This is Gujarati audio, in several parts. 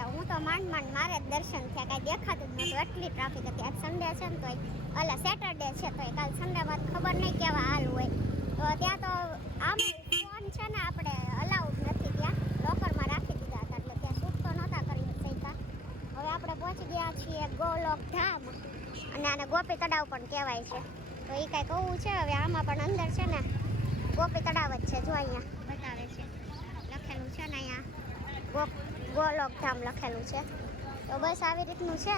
કે હું તો માંડ મારે જ દર્શન થયા, કાંઈ દેખાતું જ નહોતું, એટલી ટ્રાફિક હતી. આજ સન્ડે છે ને તોય અલા સેટરડે છે તોય કાલ સન્ડેમાં ખબર નહીં કેવા હાલ હોય. તો ત્યાં તો આમ ફોન છે ને આપણે અલાઉડ નથી, ત્યાં લોકરમાં રાખી દીધા હતા, એટલે ત્યાં શૂટ તો નહોતા કરી શકતા. હવે આપણે પહોંચી ગયા છીએ ગોલોક ધામ, અને આને ગોપી તળાવ પણ કહેવાય છે. તો એ કાંઈ કહું છે હવે, આમાં પણ અંદર છે ને ગોપી તળાવ જ છે, જો અહીંયા બતાવે છે લખેલું છે ને, અહીંયા ગોલોક ધામ લખેલું છે. તો બસ આવી રીતનું છે,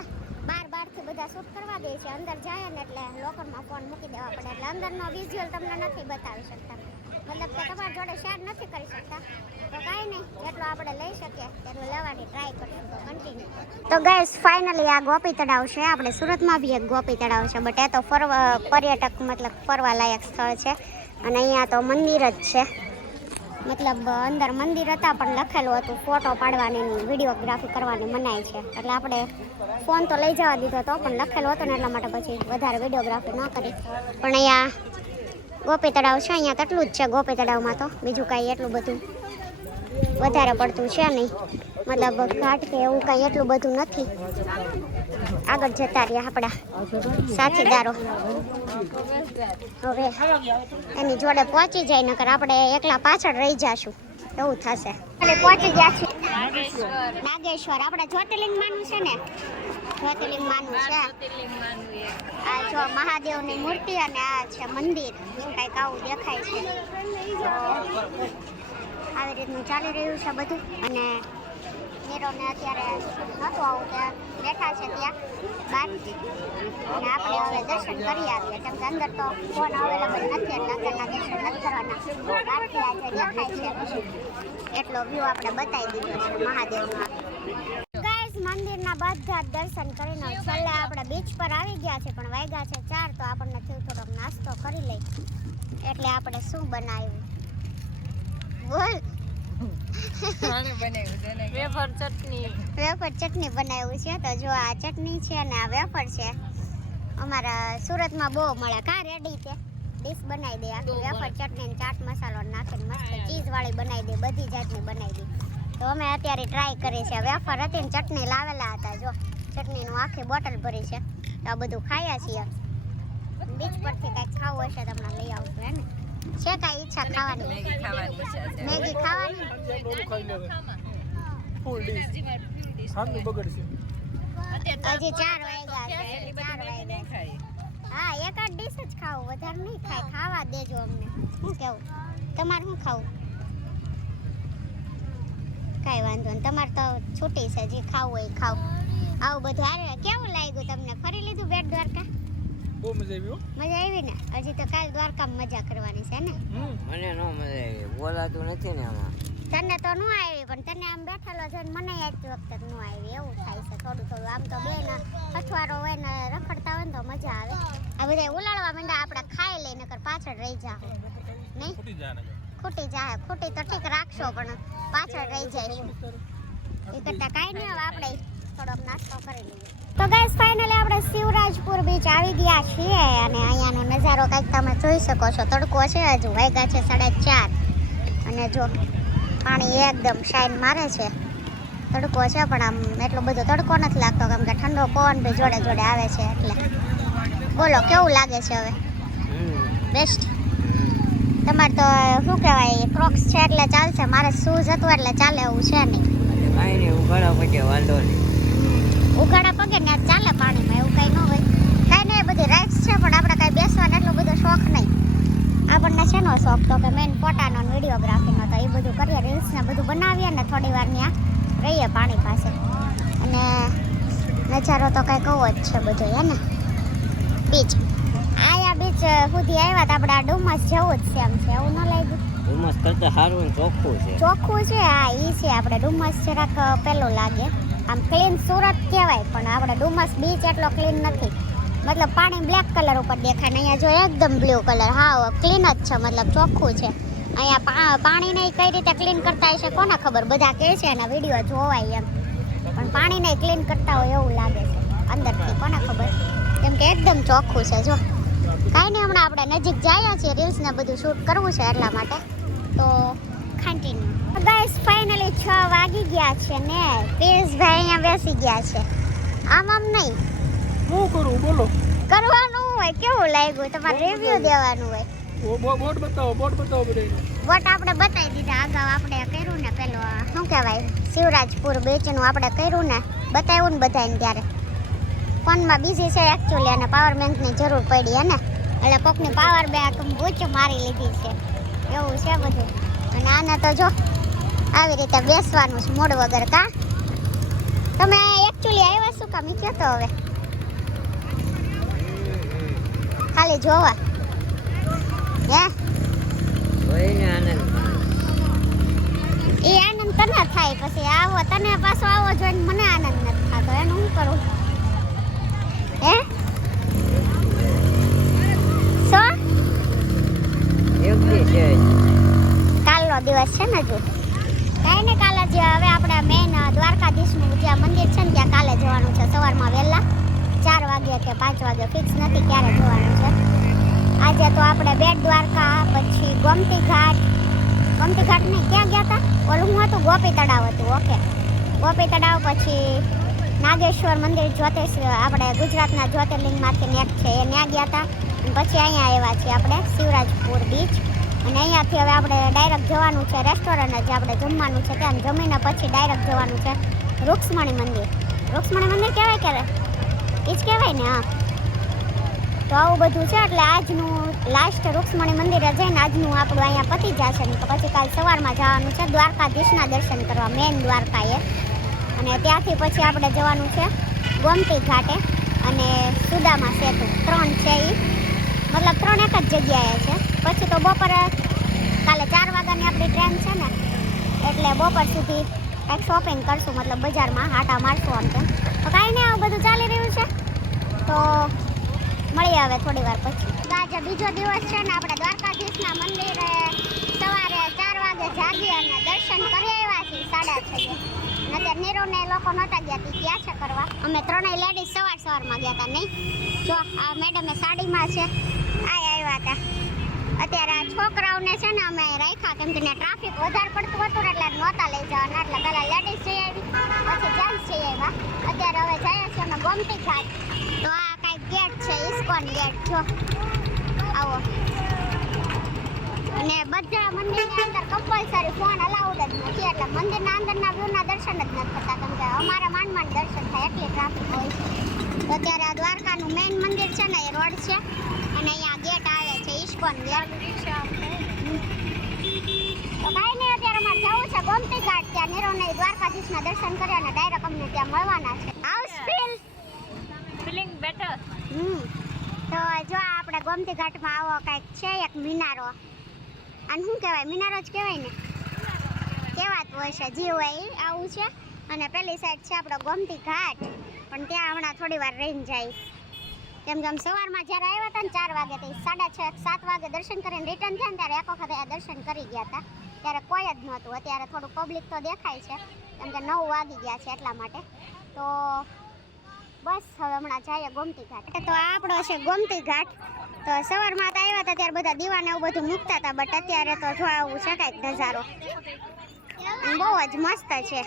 બહારથી બધા શૂટ કરવા દે છે, અંદર જાય ને એટલે લોકરમાં ફોન મૂકી દેવા પડે, એટલે અંદરનો વિઝ્યુઅલ તમને નથી બતાવી શકતા, મતલબ કે તમારી જોડે શેર નથી કરી શકતા. તો કાંઈ નહીં, જેટલું આપણે લઈ શકીએ તેટલું લેવાની ટ્રાય કરીશું. તો કન્ટિન્યુ. તો ગાઈસ ફાઇનલી આ ગોપી તળાવ છે, આપણે સુરતમાં બી એક ગોપી તળાવ છે, બટ એ તો પર્યટક મતલબ ફરવા લાયક સ્થળ છે, અને અહીંયા તો મંદિર જ છે, મતલબ અંદર મંદિર હતા પણ લખેલું હતું ફોટો પાડવાની વિડીયોગ્રાફી કરવાની મનાય છે, એટલે આપણે ફોન તો લઈ જવા દીધો હતો પણ લખેલું હતું ને એટલા માટે પછી વધારે વિડીયોગ્રાફી ન કરી. પણ અહીંયા ગોપી તળાવ છે, અહીંયા કેટલું જ છે ગોપી તળાવમાં, તો બીજું કાંઈ એટલું બધું વધારે પડતું છે નહીં, મતલબ ઘાટ કે એવું કાંઈ એટલું બધું નથી. આગળ જતા રહ્યા આપણા સાથીદારો, હવે એની જોડે પહોંચી જાય, નકર આપણે એકલા પાછળ રહી જશું એવું થશે. એટલે પહોંચી ગયા છીએ નાગેશ્વર, આપણે જ્યોતિર્લિંગ માનું છે ને, જ્યોતિર્લિંગ માનું છે. આ જો મહાદેવની મૂર્તિ અને આ છે મંદિર, કંઈક આવું દેખાય છે. આવી રીતનું ચાલી રહ્યું છે બધું, અને નીરોને અત્યારે નહોતું આવું, ત્યાં બેઠા છે ત્યાં બહાર, અને આપણે હવે દર્શન કરી આવીએ, કેમ કે અંદર તો ફોન અવેલેબલ નથી, એટલે અંદરના દર્શન નથી કરવાના. બહારથી આજે દેખાય છે એટલો વ્યૂ આપણે બતાવી દીધો છે મહાદેવનો. ગાઈસ મંદિરના બધા દર્શન કરીને છેલ્લે આપણે બીચ પર આવી ગયા છે, પણ વાગ્યા છે 4, તો આપણને થોડોક નાસ્તો કરી લઈ. એટલે આપણે શું બનાવ્યું બોલ? વેફર ચટણી બનાવ્યું છે. તો જો આ ચટણી છે અને આ વેફર છે, અમારા સુરતમાં બહુ મળે. કા રેડી છે ડીશ બનાવી દે, આખી વેફર ચટણી ને ચાટ મસાલો નાખીને મસ્ત ચીઝ વાળી બનાવી દે, બધી જાતની બનાવી દે. તો અમે અત્યારે ટ્રાય કરી છે. વેફર હતી ને ચટણી લાવેલા હતા, જો ચટણીનું આખી બોટલ ભરી છે. તો આ બધું ખાયા છીએ. બીચ પરથી કંઈક ખાવું હશે તમને લઈ આવશું, હે ને? છે કાંઈ ઈચ્છા ખાવાની? મેગી ખાવાની. હજી 4 વાગ્યા છે. હા, એક જ ડીશ જ ખાવું, વધારે નહીં ખાય. ખાવા દેજો અમને. શું કેવું તમારે? શું ખાવું? કાંઈ વાંધો નહીં, તમારે તો છૂટી છે, જે ખાવું હોય ખાવ. આવું બધું હારે. કેવું લાગ્યું તમને? ફરી લીધું બેટ દ્વારકા? બહુ મજા આવી. મજા આવી ને? હજી તો કાલ દ્વારકામાં મજા કરવાની છે ને? મને નો મજા આવી, બોલાતું નથી ને આમાં. તને તો નો આવી, પણ તને આમ બેઠેલો છે ને મને આટલી વખતે નો આવી, એવું થાય છે થોડું. આમ તો બે ને અઠવારો હોય ને રખડતા હોય ને તો મજા આવે. આ બધા ઉલાળવા માંડ્યા, આપણે ખાઈ લઈ, નકર પાછળ રહી જાવ નહીં. ખૂટી જાય. ખૂટી તો ઠીક રાખશો, પણ પાછળ રહી જાય. એ કરતા કાંઈ નહીં, હવે આપણે થોડોક નાસ્તો કરી લઈએ. તો ગાઈસ ફાઇનલી આપણે શિવરાજપુર બીચ આવી ગયા છીએ, અને અહીંયાનો નજારો કંઈક તમે જોઈ શકો છો. તડકો છે, હજુ વાગ્યા છે 4:30, અને જો પાણી એકદમ શાઇન મારે છે. તડકો છે પણ આમ એટલો બધો તડકો નથી લાગતો, કેમ કે ઠંડો પવન બી જોડે જોડે આવે છે. એટલે બોલો કેવું લાગે છે હવે? બેસ્ટ. તમારે તો શું કહેવાય, ક્રોક્સ છે એટલે ચાલશે, મારે શૂઝ હતું એટલે ચાલે એવું છે નહીં. કાંઈ નહીં, ઉઘાડા પગે વાંધો નહીં. ઉઘાડા પગે ને ચાલે પાણીમાં, એવું કંઈ ન હોય. કાંઈ નહીં, એ બધી રાઇડ્સ છે, પણ આપણે કાંઈ બેસવાનો એટલો બધો શોખ નહીં. આપણને શેનો શોખ? તો કે મેન ફોટાનો વિડીયોગ્રાફીનો. તો એ બધું કરીએ, રીલ્સ ને બધું બનાવીએ ને થોડી વાર ત્યાં રહીએ પાણી પાસે, અને નજારો તો કંઈક એવો જ છે બધો, હે ને? બીચ આયા બીચ સુધી આવ્યા તો આપણે આ ડુમસ જવું જ છે એમ છે, એવું ન લાગ્યું? ડુમસ કરતાં સારું ને ચોખ્ખું છે. ચોખ્ખું છે, હા એ છે. આપણે ડુમસ જરાક પેલું લાગે, આમ ક્લીન સુરત કહેવાય, પણ આપણે ડુમસ બીચ એટલો ક્લીન નથી. મતલબ પાણી બ્લેક કલર ઉપર દેખાય ને અહીંયા જો એકદમ બ્લુ કલર, હા ક્લીન જ છે, મતલબ ચોખ્ખું છે. અહીંયા પાણીને કઈ રીતે ક્લીન કરતા હશે કોને ખબર, બધા કહે છે એના વિડીયો જોવાય એમ, પણ પાણીને ક્લીન કરતા હોય એવું લાગે છે અંદરથી, કોને ખબર, કેમ કે એકદમ ચોખ્ખું છે. જો કાંઈ નહીં, હમણાં આપણે નજીક જઈએ છીએ, રીલ્સ ને બધું શૂટ કરવું છે એટલા માટે. તો ખાંટીનું ગાઈસ ફાઇનલી 6 વાગી ગયા છે ને પિયુષભાઈ અહીંયા બેસી ગયા છે આમ નહીં શું કરું બોલો કરવાનું હોય કેવું લાગ્યું તમારે રિવ્યુ દેવાનું હોય બોટ બતાવો બધાને બોટ આપણે બતાવી દીધા અગાઉ આપણે કર્યું ને પેલો શું કહેવાય શિવરાજપુર બીચનું આપણે કર્યું ને બતાવ્યું ને બધાને ત્યારે ફોનમાં બીજી છે એકચ્યુઅલી અને પાવર બેંકની જરૂર પડી હે ને એટલે કોકની પાવર બેંક ઊંચું મારી લીધી છે એવું છે બધું અને આને તો જો આવી રીતે બેસવાનું છે મોડ વગર કા તમે એકચ્યુઅલી આવ્યા શું કામ કયો તો હવે ખાલી જોવા હે કોઈને આનંદ એ આનંદ તને થાય પછી આવો તને પાછો આવો જોઈને મને આનંદ નથી થતો એનું શું કરું હે શું એકલી છે કાલનો દિવસ છે ને હજુ કાંઈ ને કાલે જે હવે આપણે મેઇન દ્વારકાધીશનું જ્યાં મંદિર છે ને ત્યાં કાલે જવાનું છે સવારમાં વહેલા 4 વાગે કે 5 વાગે ફિક્સ નથી ક્યારે જવાનું છે આજે તો આપણે બેટ દ્વારકા પછી ગોમતી ઘાટ નહીં ક્યાં ગયા હતા ઓલું હું હતું ગોપી તળાવ હતું ઓકે ગોપી તળાવ પછી નાગેશ્વર મંદિર આપણે ગુજરાતના જ્યોતિર્લિંગમાંથી એક છે એ ત્યાં ગયા હતા અને પછી અહીંયા આવ્યા છીએ આપણે શિવરાજપુર બીચ અને અહીંયાથી હવે આપણે ડાયરેક્ટ જવાનું છે રેસ્ટોરન્ટ જે આપણે જમવાનું છે ત્યાં જમીને પછી ડાયરેક્ટ જવાનું છે રૂક્ષ્મણી મંદિર કહેવાય કે એ જ કહેવાય ને હા તો આવું બધું છે એટલે આજનું લાસ્ટ રૂક્ષ્મણી મંદિરે જઈને આજનું આપણું અહીંયા પતી જશે ને તો પછી કાલ સવારમાં જવાનું છે દ્વારકાધીશના દર્શન કરવા મેન દ્વારકાએ અને ત્યાંથી પછી આપણે જવાનું છે ગોમતી ઘાટે અને સુદામા સેતુ 3 છે એ મતલબ 3 એક જ જગ્યાએ છે પછી તો બપોરે કાલે 4 વાગ્યાની આપણી ટ્રેન છે ને એટલે બપોર સુધી કંઈક શોપિંગ કરશું મતલબ બજારમાં આટા મારશું આમ તેમ તો કાંઈ નહીં આવું બધું ચાલી રહ્યું છે તો મળીએ હવે થોડી વાર પછી આજે બીજો દિવસ છે ને આપણે દ્વારકાધીશના મંદિરે સવારે 4 વાગે જાગી અને દર્શન કરી આવ્યા છીએ 6:30 અત્યારે નીરુને લોકો નહોતા ગયા તે ગયા છે કરવા અમે ત્રણેય લેડીઝ સવારમાં ગયા હતા નહીં જો આ મેડમે સાડીમાં છે આવ્યા હતા અત્યારે આ છોકરાઓને છે ને અમે રાખ્યા કેમ કે ટ્રાફિક વધારે પડતું હતું એટલે નહોતા લઈ જવાના એટલે પહેલાં લેડીઝ જઈ આવી પછી જેન્ટ્સ જઈ આવ્યા અત્યારે હવે જઈએ છીએ અમે ગોમતી ઘાટ તો આ કાંઈક ગેટ છે ઇસ્કોન ગેટ જો આવો અને બધા મંદિરની અંદર કમ્પલસરી ફોન અલાઉડ જ નથી એટલે મંદિરના અંદરના વ્યૂના દર્શન જ નથી થતા કેમ કે અમારે માંડ દર્શન થાય એટલી ટ્રાફિક હોય છે તો અત્યારે આ દ્વારકાનું મેઇન મંદિર છે ને એ રોડ છે અને અહીંયા ગેટ આવે છે ઇસ્કોન ગેટ તો કાંઈ નહીં અત્યારે અમારે જવું છે ગોમતી ઘાટ ત્યાં નીરોને દ્વારકાધીશના દર્શન કર્યા અને ડાયરેક્ટ અમને ત્યાં મળવાના છે હાઉસ ફીલિંગ બેટર તો જો આપણે ગોમતી ઘાટમાં આવો કંઈક છે એક મિનારો અને શું કહેવાય મિનારો જ કહેવાય ને કહેવાતું હોય છે જે હોય એ આવું છે અને પેલી સાઈડ છે આપણો ગોમતી ઘાટ પણ ત્યાં હમણાં થોડી વાર રહીને જાય કેમ કે આમ સવારમાં જ્યારે આવ્યા હતા ને 4 વાગે તો 6:30 7 વાગે દર્શન કરીને રિટર્ન થયા ને ત્યારે એક વખત આ દર્શન કરી ગયા હતા ત્યારે કોઈ જ નહોતું અત્યારે થોડું પબ્લિક તો દેખાય છે કેમ કે 9 વાગી ગયા છે એટલા માટે તો બસ હવે હમણાં જઈએ ગોમતી ઘાટ તો આ આપણો છે ગોમતી ઘાટ તો સવારમાં તો આવ્યા હતા ત્યારે બધા દીવાને એવું બધું મૂકતા હતા બટ અત્યારે તો જો આવું છે કાંઈક નજારો બહુ જ મસ્ત છે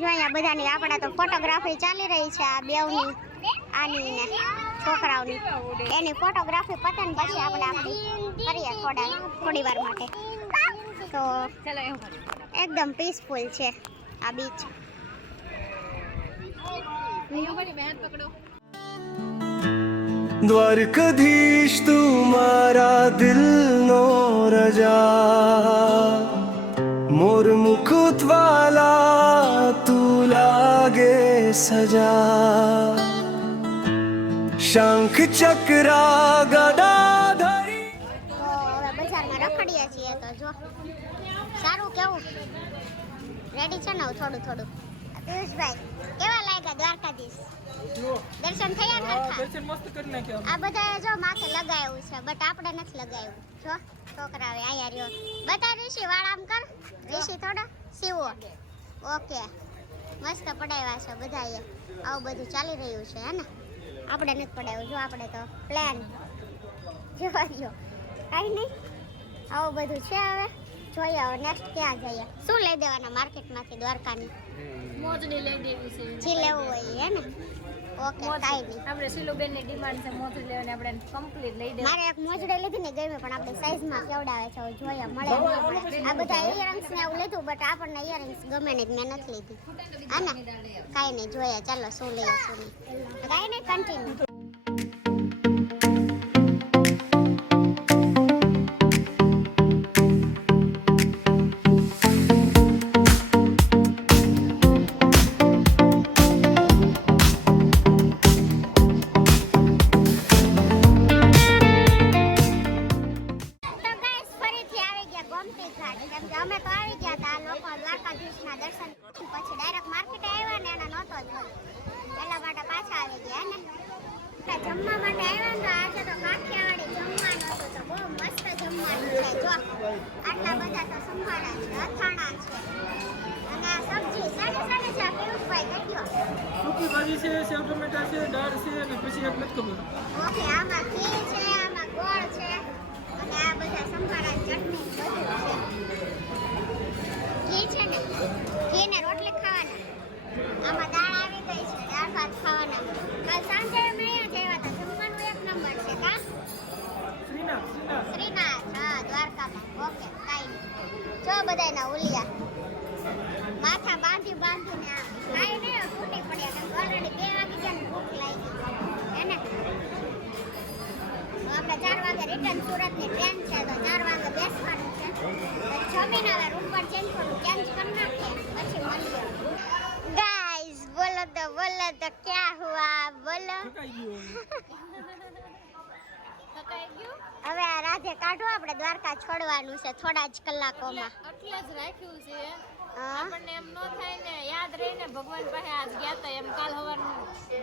જો અહીંયા બધાની આપણા તો ફોટોગ્રાફી ચાલી રહી છે આ બેવની આની ને છોકરાઓની એની ફોટોગ્રાફી પતે ને પછી આપણે આપણી કરીએ થોડી વાર માટે તો એકદમ પીસફુલ છે આ બીચ દ્વારકાધીશ તું મારા દિલનો રજા મોર મુકુટ વાલા તું લાગે સજા શંખ ચક્રા ગદા ધરી તો હવે બજારમાં રખડીએ છીએ તો જો સારું કેવું રેડી છે ને થોડું પિયુષભાઈ કેવા લાગ્યા દ્વારકાધીશ દર્શન થયા ને દર્શન મસ્ત કરી નાખ્યા આ બધા જો માથે લગાવ્યું છે બટ આપણે નથી લગાવ્યું જો છોકરાવે આયા રહ્યો બતા ઋષિ વાળ આમ કર ઋષિ થોડા સીવો ઓકે મસ્ત પડાવ્યા છે બધાએ આવું બધું ચાલી રહ્યું છે હે ને આપણે નથી પડાવ્યું જો આપણે તો પ્લાન જોવા જો કાંઈ નહીં આવું બધું છે હવે જોઈએ હવે નેક્સ્ટ ક્યાં જઈએ. શું લઈ દેવાના માર્કેટમાંથી દ્વારકાની? મોજડી લઈ દેવી છે. જે લેવું હોય હે ને? ઓકે, કાંઈ નહીં. આપણે શીલુબેનની ડિમાન્ડ છે મોજડી લેવાની, આપણે કમ્પ્લીટ લઈ દેવાની. મારે એક મોજડી લીધી ને ગઈ પણ આપણે સાઈઝમાં કેવડાવે છે હવે જોઈએ મળે ન મળે. આ બધા ઇયરિંગ્સ ને એવું લીધું બટ આપણને ઇયરિંગ્સ ગમે નહીં મેં નથી લીધી. હા ને કાંઈ નહીં જોઈએ ચાલો શું લઈએ શું નહીં. કાંઈ નહીં કન્ટિન્યુ. અમે તો આવી ગયા હતા લોકો દ્વારકાધીશના દર્શન પછી ડાયરેક્ટ માર્કેટ આવ્યા ને એના નહોતો જ એટલા માટે પાછા આવી ગયા ને જમવા માટે આવ્યા ને તો આજે તો કાઠિયાવાડી જમવાનું હતું તો બહુ મસ્ત જમવાનું છે. જો આટલા બધા તો સંભાળા છે, અથાણા છે અને આ સબ્જી સાડી સાડી છે. પીયુષભાઈ કહેજો સૂકી ભાજી છે, સેવ ટમેટા છે, દાળ છે અને પછી એક નથી ખબર. ઓકે આમાં ઘી છે, આમાં ગોળ છે અને આ બધા સંભાળા ચટણી બધું છે. ઘી છે ને ઘી ને રોટલી ખાવાના. આમાં દાળ આવી ગઈ છે, દાળ ભાત ખાવાના. કાલ સાંજે અમે અહીંયા જ આવ્યા હતા જમવાનું એક નંબર છે. કા શ્રીનાથ હા દ્વારકામાં. ઓકે કાંઈ નહીં. જો બધાના ઉલિયા માથા બાંધીને આ કાંઈ નહીં તૂટી પડ્યા કેમ ઓલરેડી 2 વાગી ગયા ને ભૂખ લાગી હે ને. આપણે 4 વાગે રિટર્ન સુરતની ટ્રેન છે તો 4 વાગે બેસવાનું છે. જમીને હવે રૂમ પર ચેન્જ કરી નાખીએ પછી મળીએ. ગાઈસ બોલો તો ક્યાં હુઆ બોલો. હવે આ રાધે કાઢો આપણે દ્વારકા છોડવાનું છે થોડા જ કલાકોમાં. એટલે જ રાખ્યું છે હા આપણને એમ ન થાય ને યાદ રહીને ભગવાન પાસે આજ ગયા હતા એમ કાલ હવાનું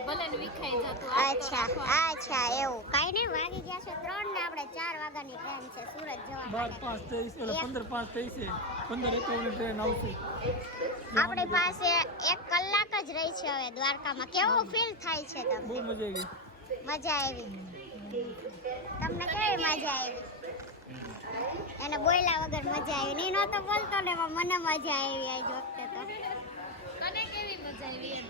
ભલે ને વિખાઈ જતું. અચ્છા એવું કાંઈ નહીં. વાગી ગયા છે 3 ને આપણે 4 વાગ્યાની ટ્રેન છે સુરત જવા માટે. 12:05 15:51 ટ્રેન આવશે. આપણી પાસે 1 કલાક જ રહી છે હવે દ્વારકામાં. કેવું ફીલ થાય છે તમને? બહુ મજા આવી. મજા આવી. તમને કેવી મજા આવી? એને બોલ્યા વગર મજા આવી નહીં. નહોતો બોલતો ને પણ મને મજા આવી આજ વખતે તો. તને કેવી મજા આવી?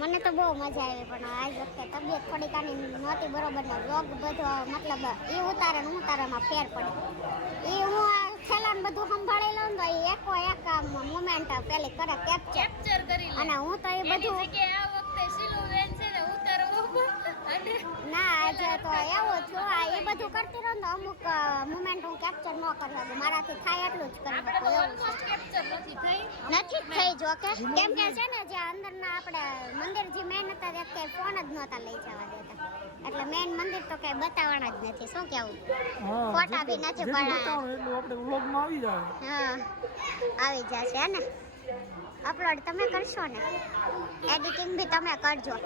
મને તો બહુ મજા આવી પણ આજ વખતે તબિયત થોડીક આની નહોતી બરોબર ને વ્લોગ બધો મતલબ એ ઉતારે ને ઉતારવામાં ફેર પડે. એ હું છેલ્લા બધું સંભાળી લઉં તો એક મોમેન્ટ પેલી કરે કેપ્ચર કરી લે. અને હું તો એ બધું જગ્યાએ આ વખતે શીલુબેન છે ને ઉતારવો અને ના આજે તો એવું થયું આ એ બધું કરતી રહું ને અમુક મોમેન્ટ હું કેપ્ચર ન કરી શકું. મારાથી થાય એટલું જ કરી શકું એવું ઓલમોસ્ટ કેપ્ચર નથી થઈ. થઈ જો કે કેમ કે છે ને જે અંદરના આપણે મંદિર જે મેન હતા તે કે ફોન જ નહોતા લઈ જવા દેતા એટલે મેન મંદિર તો કઈ બતાવવાના જ નથી. શું કેવું? ફોટા બી નથી પડાયા. એટલું આપણે વ્લોગમાં આવી જાય. હા આવી જશે હે ને. અપલોડ તમે કરશો ને, એડિટિંગ બી તમે કરજો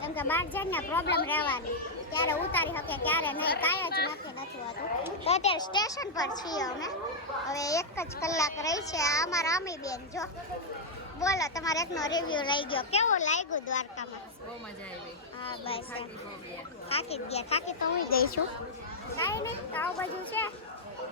કેમ કે બહાર જઈને પ્રોબ્લેમ રહેવાની ત્યારે ઉતારી શકે ક્યારે નહીં કાંઈ જ નથી હોતું. તો અત્યારે સ્ટેશન પર છીએ અમે. હવે 1 જ કલાક રહી છે. આ અમારા અમી બેન જો બોલો તમારે એકનો રિવ્યુ લઈ ગયો. કેવું લાગ્યું દ્વારકામાં? બહુ મજા આવી. હા બસ થાકી જ ગયા. થાકી તો હું ગઈ છું. કાંઈ નહીં તો આવું બધું છે.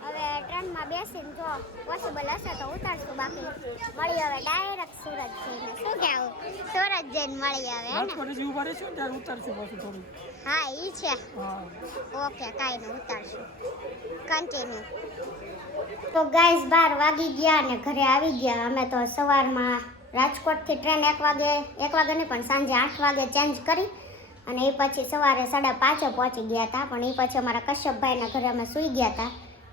હવે ટ્રેનમાં બેસીને જો પોસિબલ હશે તો ઉતારશું. બાકી મળી હવે ડાયરેક્ટ સુરત જઈને. શું કહેવું? સુરત જઈને મળી આવે હે ને. ઉભા રહીશું ત્યારે ઉતારશું પાછું થોડું. હા ઈ છે. હા ઓકે કાંઈ નહીં ઉતારશું. કન્ટિન્યુ. તો ગાઈસ 12 વાગી ગયા ને ઘરે આવી ગયા. અમે તો સવારમાં રાજકોટથી ટ્રેન 1 વાગે નહીં પણ સાંજે 8 વાગે ચેન્જ કરી અને એ પછી સવારે 5:30 પહોંચી ગયા હતા. પણ એ પછી અમારા કશ્યપભાઈના ઘરે અમે સૂઈ ગયા હતા.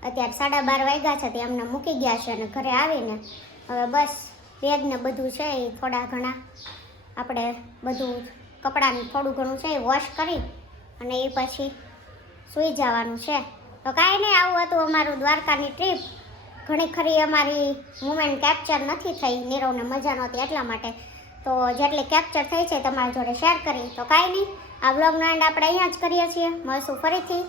અત્યારે 12:30 વાગ્યા છે તે અમને મૂકી ગયા છે અને ઘરે આવીને હવે બસ બેગ ને બધું છે એ થોડા ઘણા આપણે બધું કપડાને થોડું ઘણું છે એ વોશ કરી અને એ પછી સૂઈ જવાનું છે. તો કાંઈ નહીં આવું હતું અમારું દ્વારકાની ટ્રીપ. ઘણી ખરી અમારી મુમેન્ટ કેપ્ચર નથી થઈ. નીરવને મજા નહોતી એટલા માટે. તો જેટલી કેપ્ચર થઈ છે તમારી જોડે શેર કરી. તો કાંઈ નહીં આ બ્લોગનો એન્ડ આપણે અહીંયા જ કરીએ છીએ. મળશું ફરીથી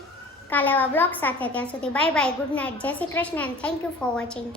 કાલે આવા બ્લોગ સાથે. ત્યાં સુધી બાય બાય, ગુડ નાઇટ, જય Shri Krishna and thank you for watching.